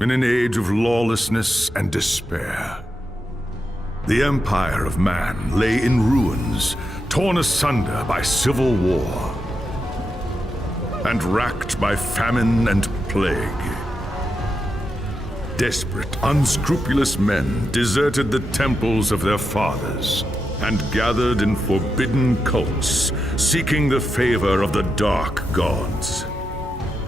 in an age of lawlessness and despair. The empire of man lay in ruins, torn asunder by civil war, and racked by famine and plague. Desperate, unscrupulous men deserted the temples of their fathers and gathered in forbidden cults, seeking the favor of the dark gods.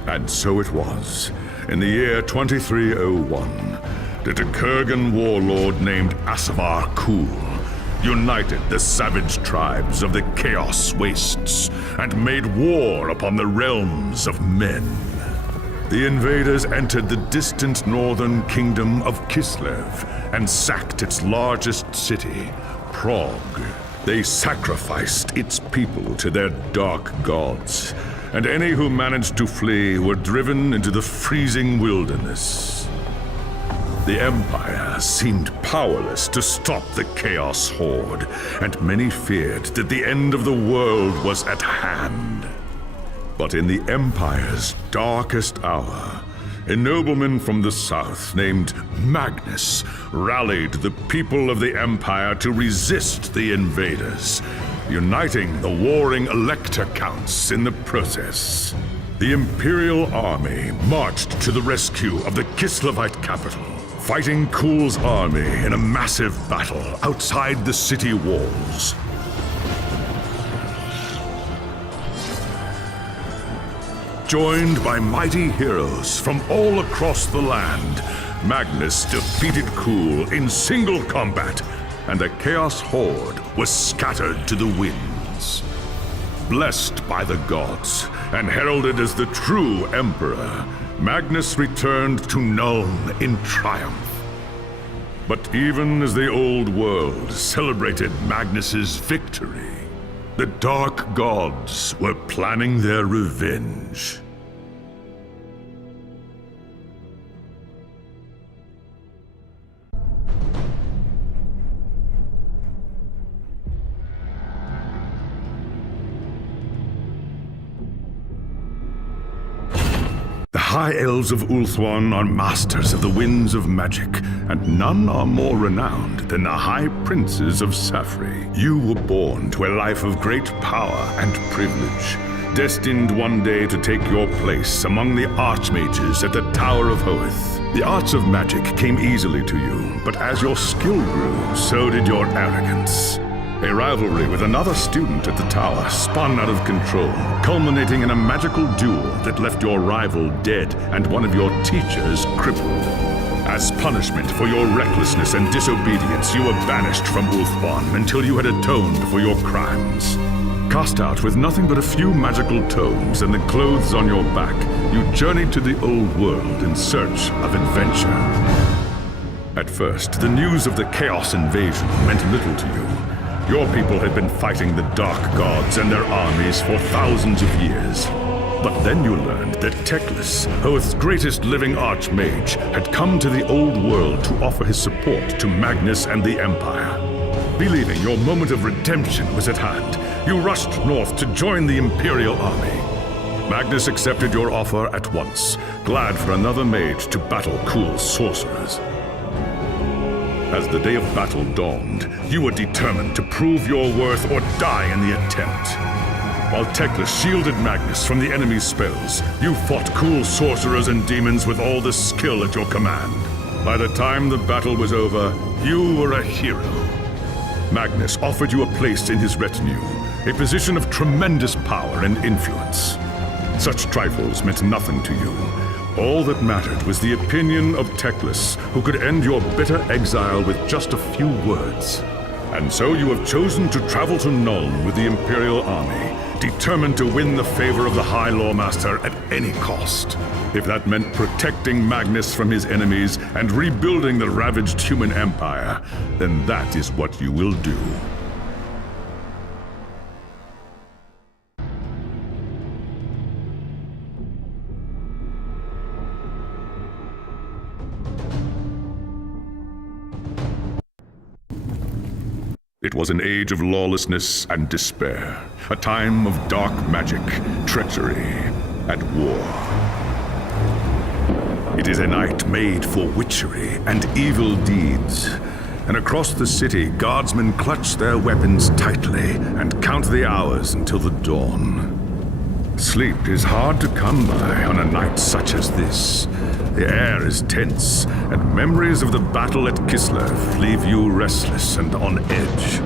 And so it was, in the year 2301, that a Kurgan warlord named Asavar Kul united the savage tribes of the Chaos Wastes and made war upon the realms of men. The invaders entered the distant northern kingdom of Kislev and sacked its largest city, Prague. They sacrificed its people to their dark gods, and any who managed to flee were driven into the freezing wilderness. The Empire seemed powerless to stop the Chaos Horde, and many feared that the end of the world was at hand. But in the Empire's darkest hour, a nobleman from the south named Magnus rallied the people of the Empire to resist the invaders, uniting the warring Elector Counts in the process. The Imperial army marched to the rescue of the Kislevite capital, fighting Kul's army in a massive battle outside the city walls. Joined by mighty heroes from all across the land, Magnus defeated Kul in single combat, and the Chaos Horde was scattered to the winds. Blessed by the gods and heralded as the true Emperor, Magnus returned to Nuln in triumph. But even as the old world celebrated Magnus's victory, the dark gods were planning their revenge. The High Elves of Ulthuan are masters of the winds of magic, and none are more renowned than the High Princes of Safri. You were born to a life of great power and privilege, destined one day to take your place among the Archmages at the Tower of Hoeth. The arts of magic came easily to you, but as your skill grew, so did your arrogance. A rivalry with another student at the tower spun out of control, culminating in a magical duel that left your rival dead and one of your teachers crippled. As punishment for your recklessness and disobedience, you were banished from Ulthuan until you had atoned for your crimes. Cast out with nothing but a few magical tomes and the clothes on your back, you journeyed to the old world in search of adventure. At first, the news of the Chaos invasion meant little to you. Your people had been fighting the Dark Gods and their armies for thousands of years. But then you learned that Teclis, Hoeth's greatest living archmage, had come to the old world to offer his support to Magnus and the Empire. Believing your moment of redemption was at hand, you rushed north to join the Imperial army. Magnus accepted your offer at once, glad for another mage to battle Kul's sorcerers. As the day of battle dawned, you were determined to prove your worth or die in the attempt. While Teclis shielded Magnus from the enemy's spells, you fought Kul's sorcerers and demons with all the skill at your command. By the time the battle was over, you were a hero. Magnus offered you a place in his retinue, a position of tremendous power and influence. Such trifles meant nothing to you. All that mattered was the opinion of Teclis, who could end your bitter exile with just a few words. And so you have chosen to travel to Nuln with the Imperial army, determined to win the favor of the High Lawmaster at any cost. If that meant protecting Magnus from his enemies and rebuilding the ravaged human empire, then that is what you will do. It was an age of lawlessness and despair, a time of dark magic, treachery, and war. It is a night made for witchery and evil deeds. And across the city, guardsmen clutch their weapons tightly and count the hours until the dawn. Sleep is hard to come by on a night such as this. The air is tense, and memories of the battle at Kislev leave you restless and on edge.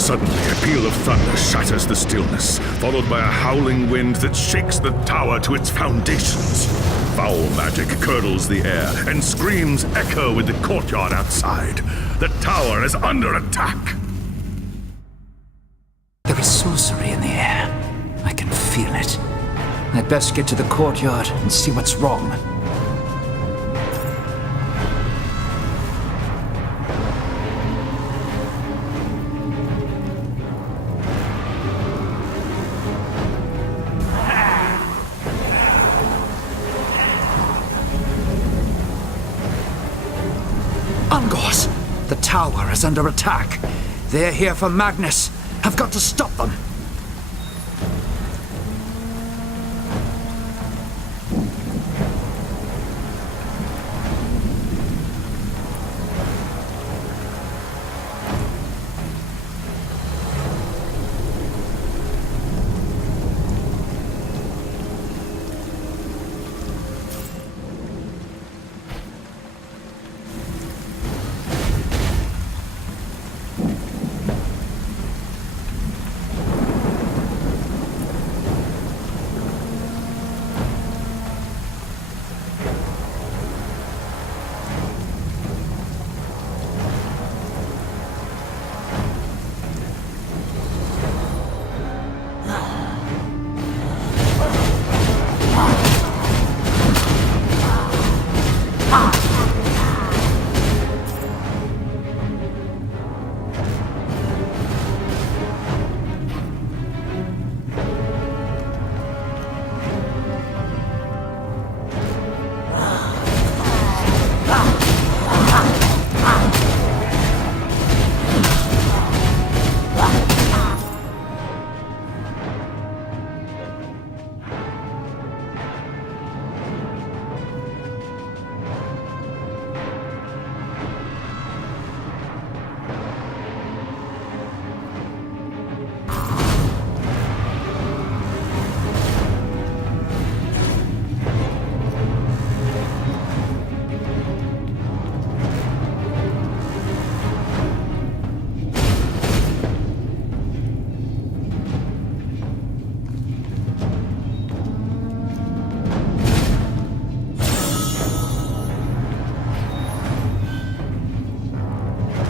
Suddenly, a peal of thunder shatters the stillness, followed by a howling wind that shakes the tower to its foundations. Foul magic curdles the air, and screams echo in the courtyard outside. The tower is under attack! There is sorcery in the air. I can feel it. I'd best get to the courtyard and see what's wrong. Ungors! The tower is under attack. They're here for Magnus. I've got to stop them.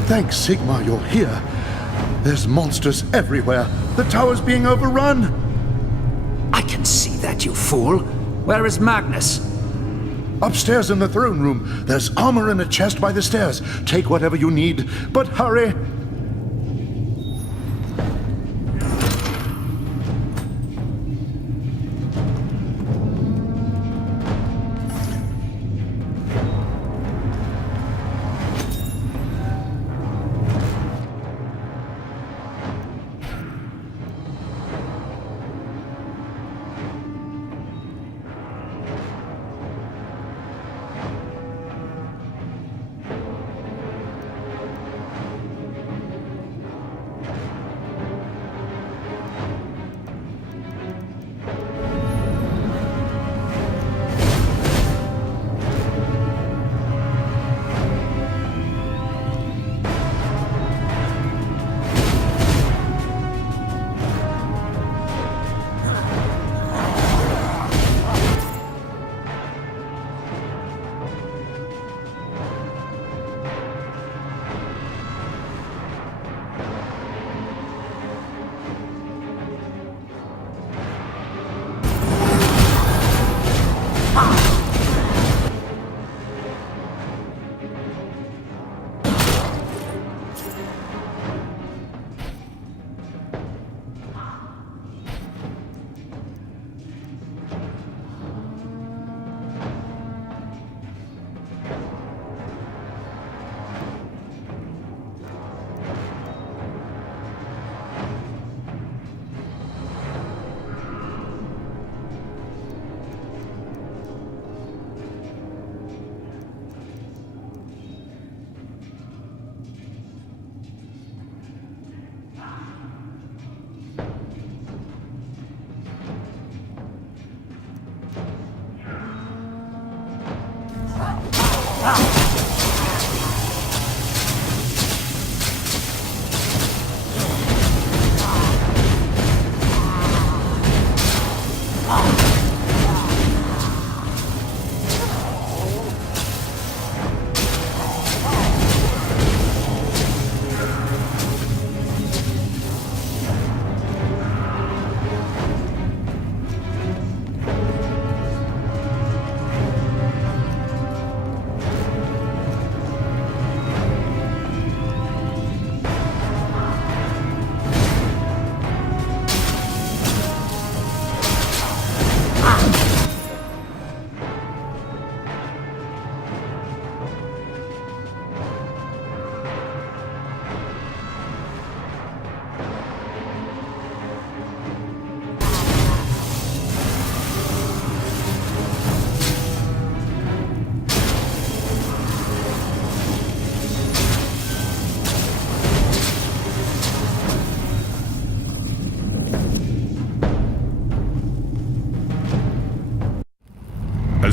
Thanks, Sigmar, you're here. There's monsters everywhere. The tower's being overrun. I can see that, you fool. Where is Magnus? Upstairs in the throne room. There's armor in a chest by the stairs. Take whatever you need, but hurry.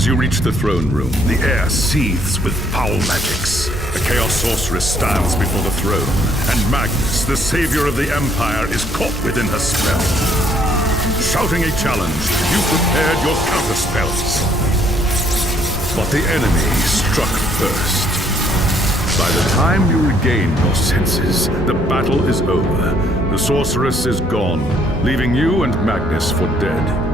As you reach the throne room, the air seethes with foul magics. The Chaos Sorceress stands before the throne, and Magnus, the savior of the Empire, is caught within her spell. Shouting a challenge, you prepared your counterspells. But the enemy struck first. By the time you regain your senses, the battle is over. The sorceress is gone, leaving you and Magnus for dead.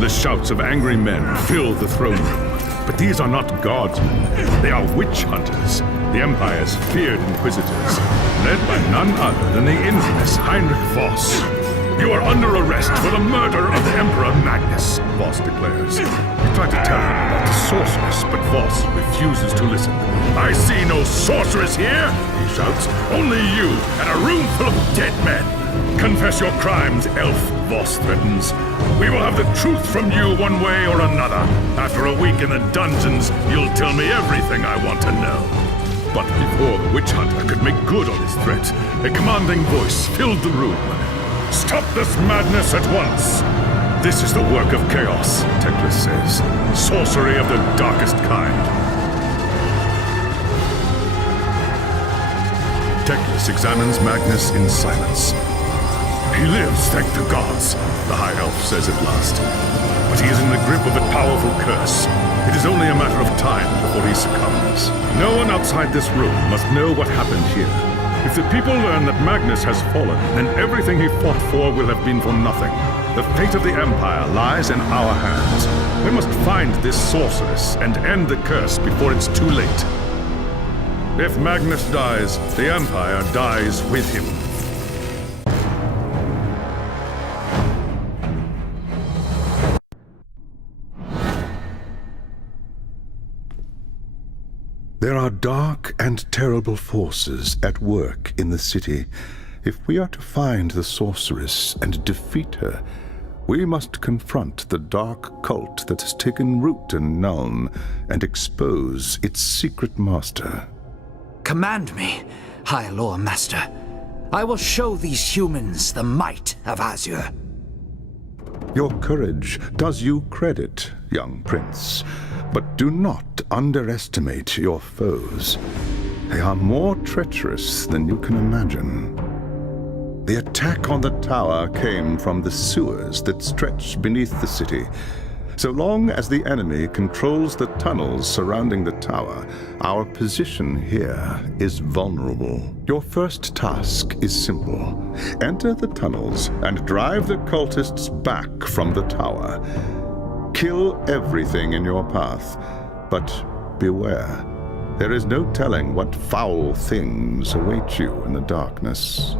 The shouts of angry men fill the throne room. But these are not guardsmen. They are witch hunters, the Empire's feared inquisitors, led by none other than the infamous Heinrich Voss. You are under arrest for the murder of the Emperor Magnus, Voss declares. You try to tell him about the sorceress, but Voss refuses to listen. I see no sorceress here, he shouts. Only you and a room full of dead men. Confess your crimes, elf, Voss threatens. We will have the truth from you one way or another. After a week in the dungeons, you'll tell me everything I want to know. But before the witch hunter could make good on his threat, a commanding voice filled the room. Stop this madness at once! This is the work of chaos, Teclis says. Sorcery of the darkest kind. Teclis examines Magnus in silence. He lives, thank the gods, the High Elf says at last. But he is in the grip of a powerful curse. It is only a matter of time before he succumbs. No one outside this room must know what happened here. If the people learn that Magnus has fallen, then everything he fought for will have been for nothing. The fate of the Empire lies in our hands. We must find this sorceress and end the curse before it's too late. If Magnus dies, the Empire dies with him. There are dark and terrible forces at work in the city. If we are to find the sorceress and defeat her, we must confront the dark cult that has taken root in Nuln and expose its secret master. Command me, High Lore Master. I will show these humans the might of Azure. Your courage does you credit, young prince, but do not underestimate your foes. They are more treacherous than you can imagine. The attack on the tower came from the sewers that stretch beneath the city. So long as the enemy controls the tunnels surrounding the tower, our position here is vulnerable. Your first task is simple. Enter the tunnels and drive the cultists back from the tower. Kill everything in your path, but beware. There is no telling what foul things await you in the darkness.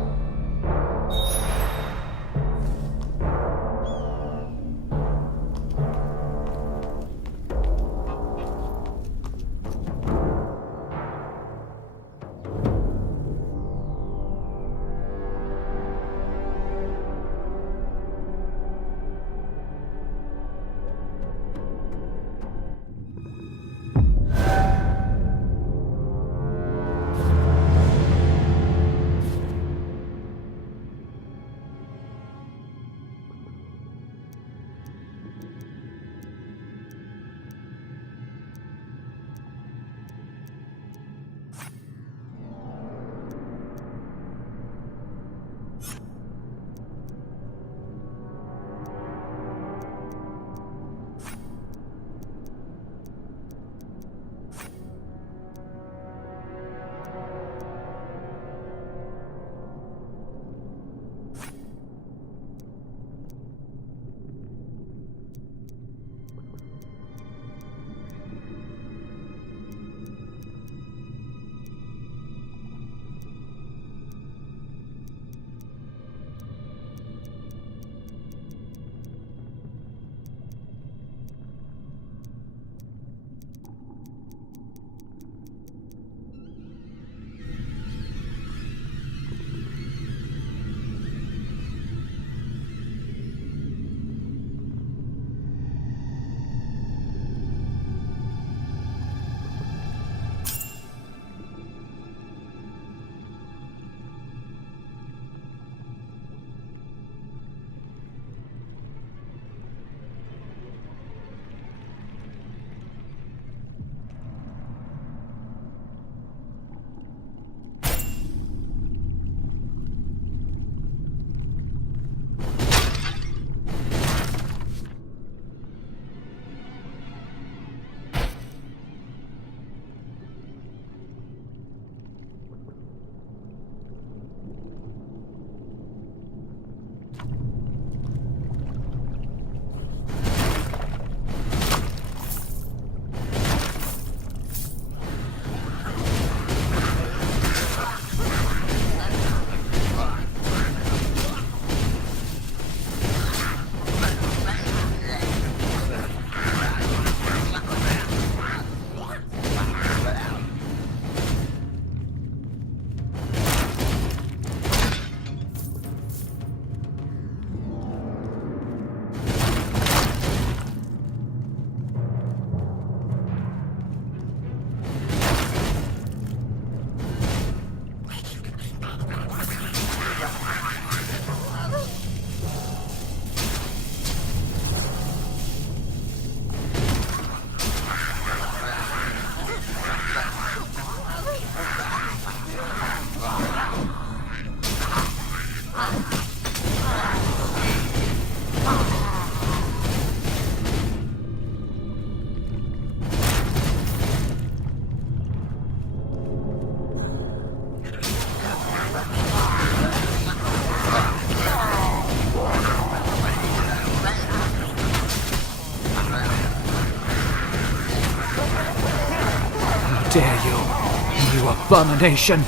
abomination!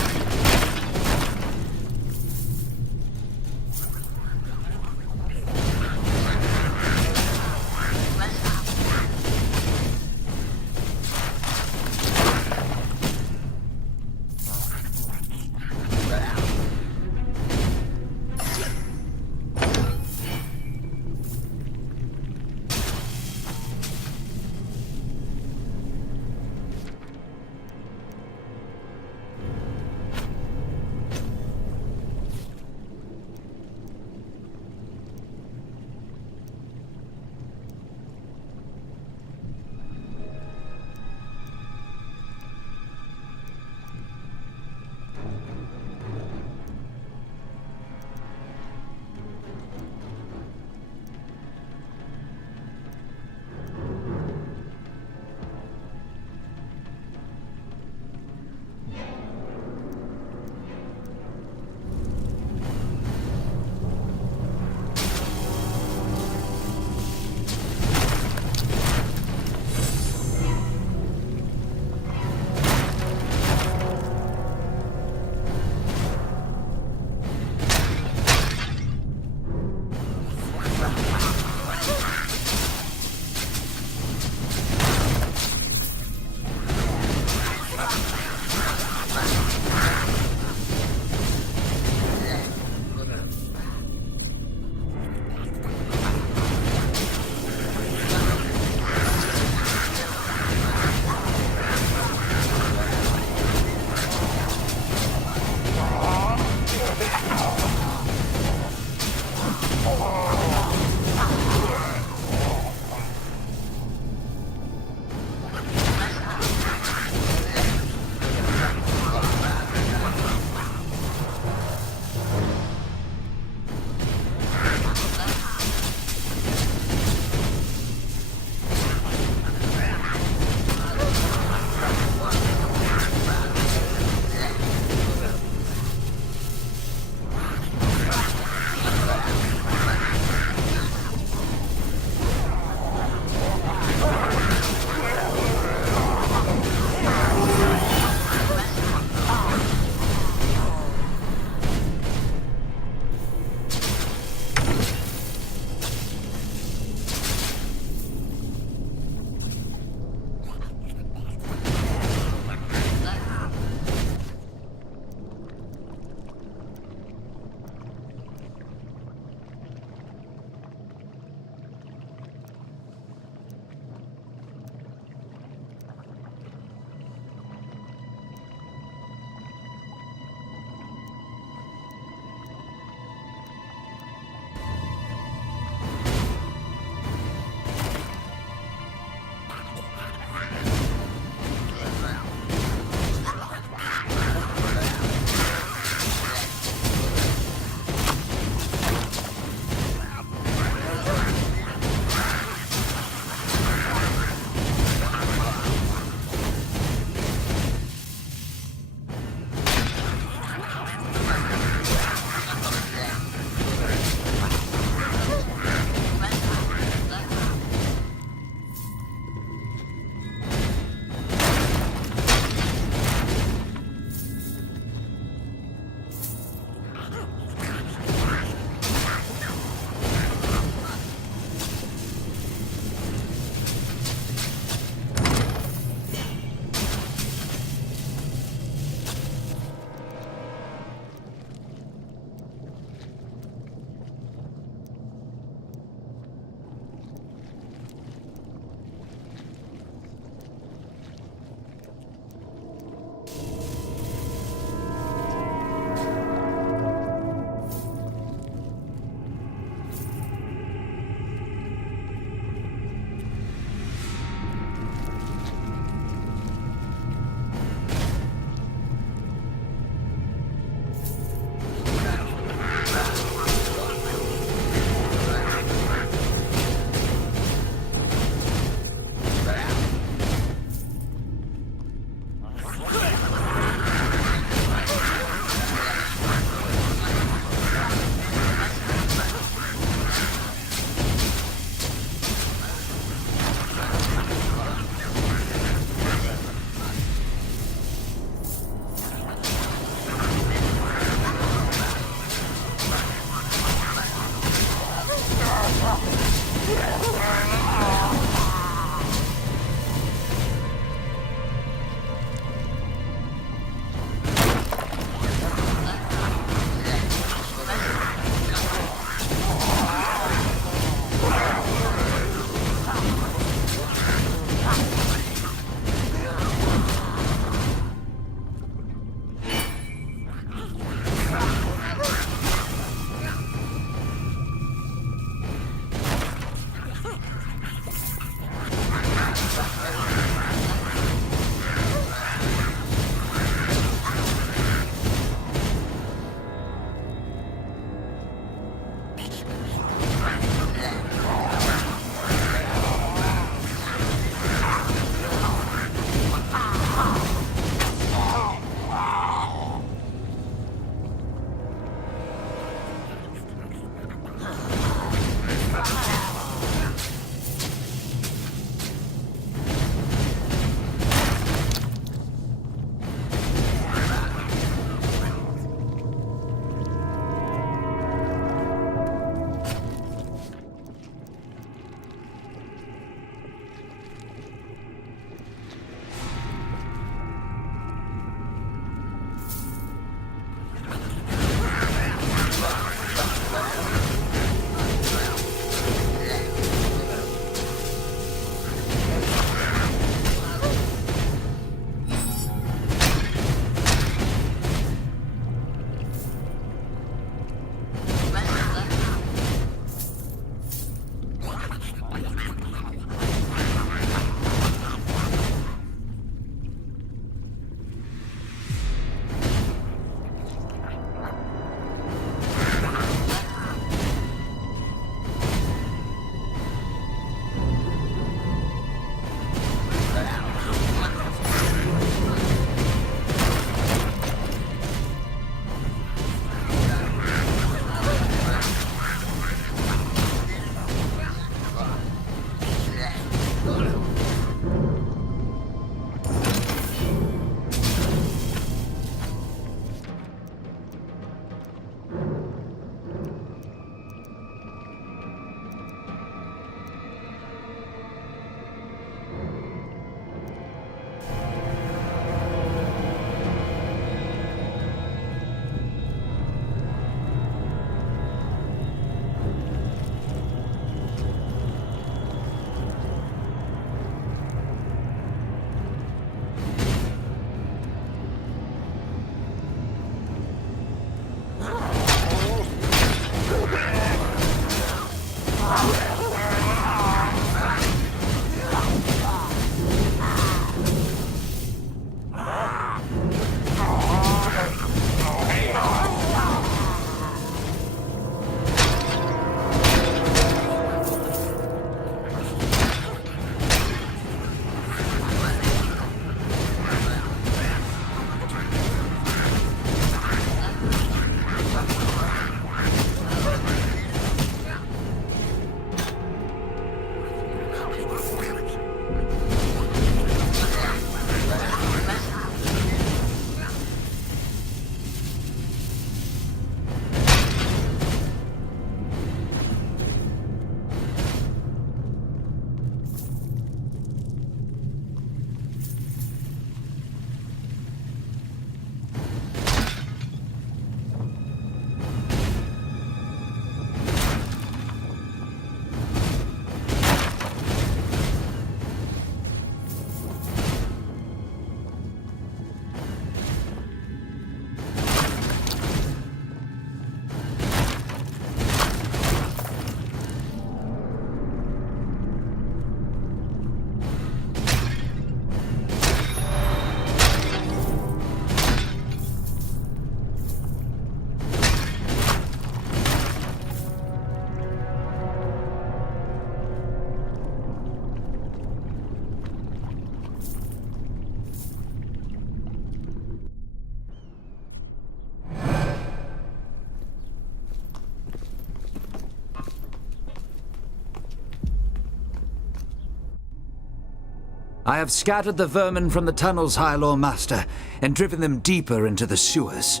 I have scattered the vermin from the tunnels, High Lord Master, and driven them deeper into the sewers.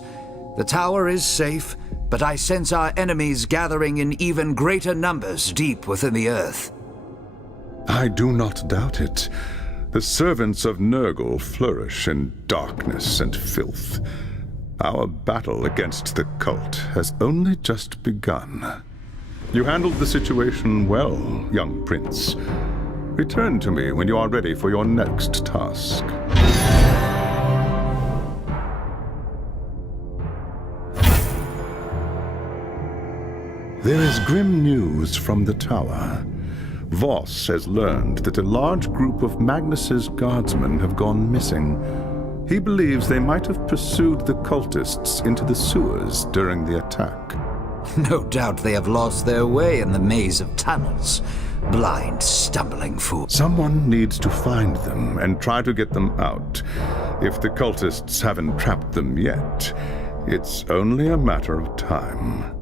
The tower is safe, but I sense our enemies gathering in even greater numbers deep within the earth. I do not doubt it. The servants of Nurgle flourish in darkness and filth. Our battle against the cult has only just begun. You handled the situation well, young prince. Return to me when you are ready for your next task. There is grim news from the tower. Voss has learned that a large group of Magnus's guardsmen have gone missing. He believes they might have pursued the cultists into the sewers during the attack. No doubt they have lost their way in the maze of tunnels. Blind, stumbling fools. Someone needs to find them and try to get them out. If the cultists haven't trapped them yet, it's only a matter of time.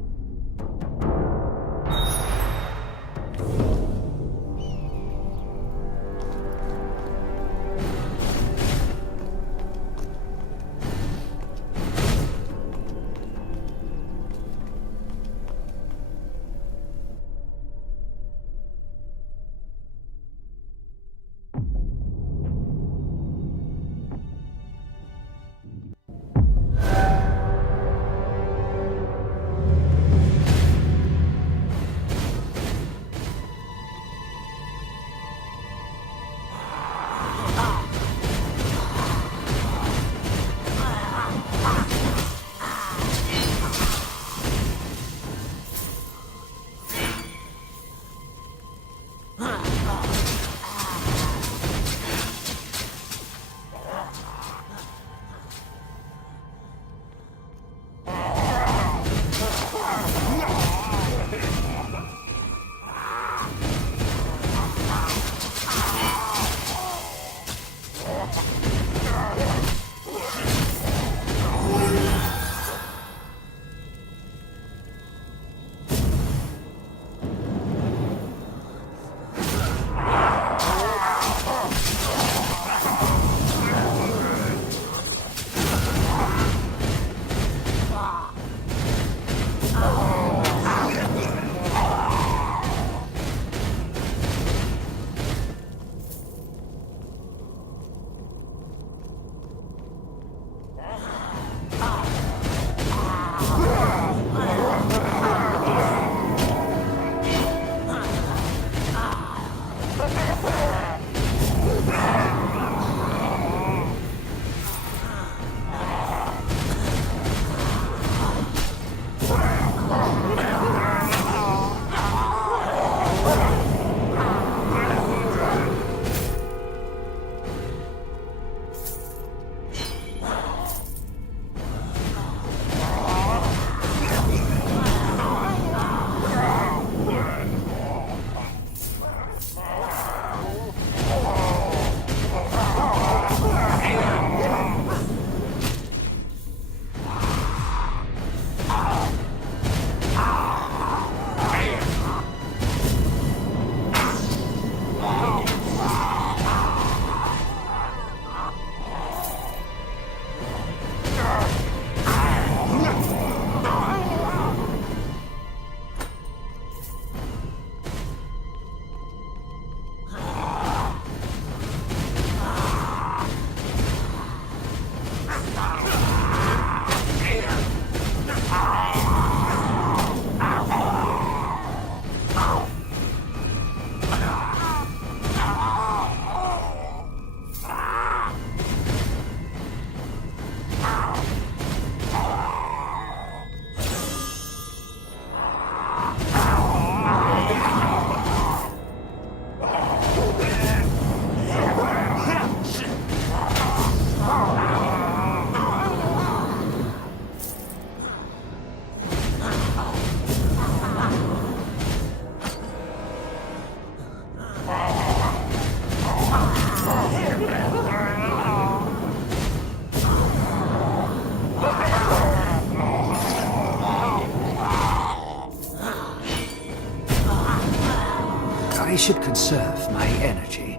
I should conserve my energy.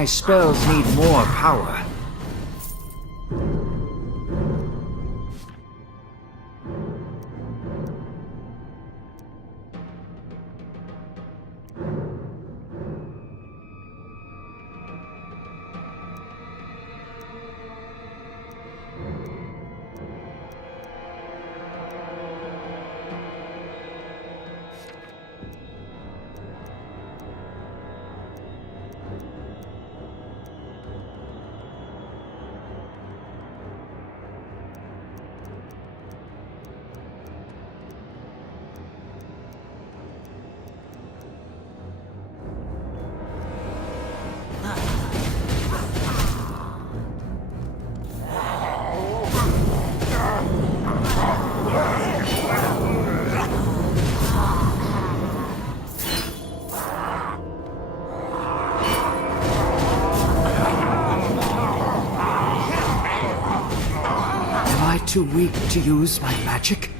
My spells need more power. Am I too weak to use my magic?